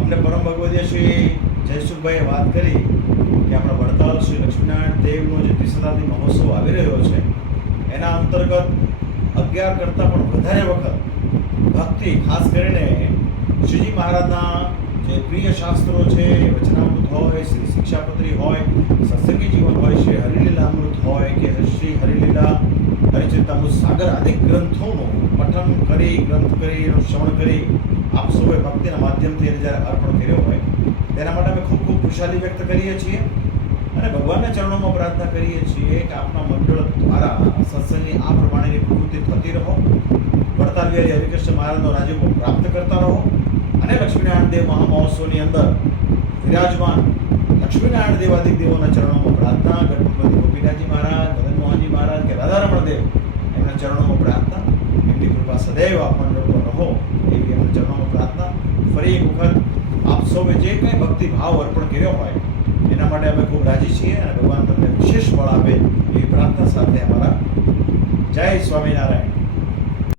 અમને પરમ ભગવદીય શ્રી જયસુખભાઈએ વાત કરી કે આપણા વડતાલ શ્રી લક્ષ્મીનારાયણ દેવનો જે ત્રિશતાબ્દી મહોત્સવ આવી રહ્યો છે, એના અંતર્ગત અગિયાર કરતાં પણ વધારે વખત ભક્તિ, ખાસ કરીને શ્રીજી મહારાજના જે પ્રિય શાસ્ત્રો છે વચનામૃત હોય, શ્રી શિક્ષાપત્રી હોય, સત્સંગી જીવન હોય, શ્રી હરિલીલા અમૃત હોય કે શ્રી હરિલીલા હરિચિંતામૃત સાગર આદિ ગ્રંથોનું પઠન કરી, ગ્રંથ કરી, એનું શ્રવણ કરી સૌએ ભક્તિના માધ્યમથી એને જ્યારે અર્પણ કર્યો હોય, તેના માટે અમે ખૂબ ખૂબ ખુશાલી વ્યક્ત કરીએ છીએ અને ભગવાનના ચરણોમાં પ્રાર્થના કરીએ છીએ કે આપના મંડળ દ્વારા સત્સંગની આ પ્રમાણેની પ્રવૃત્તિ થતી રહો, વડતાલ વિહારી હરિકૃષ્ણ મહારાજનો રાજ્ય પ્રાપ્ત કરતા રહો અને લક્ષ્મીનારાયણ દેવ મહામહોત્સવની અંદર વિરાજમાન લક્ષ્મીનારાયણ દેવાદિક દેવોના ચરણોમાં પ્રાર્થના ગણપતિ ગોપીનાથજી મહારાજ મદન મોહનજી મહારાજ કે રાધારમણ દેવ એમના ચરણોમાં પ્રાર્થના, એમની કૃપા સદૈવ આપ મંડળ પર રહો એવી એમના ચરણોમાં પ્રાર્થના ફરી એક વખત આપ સૌએ જે કંઈ ભક્તિ ભાવ અર્પણ કર્યો હોય, એના માટે અમે ખૂબ રાજી છીએ અને ભગવાન તમને વિશેષ બળ આપે એવી પ્રાર્થના સાથે અમારા જય સ્વામિનારાયણ.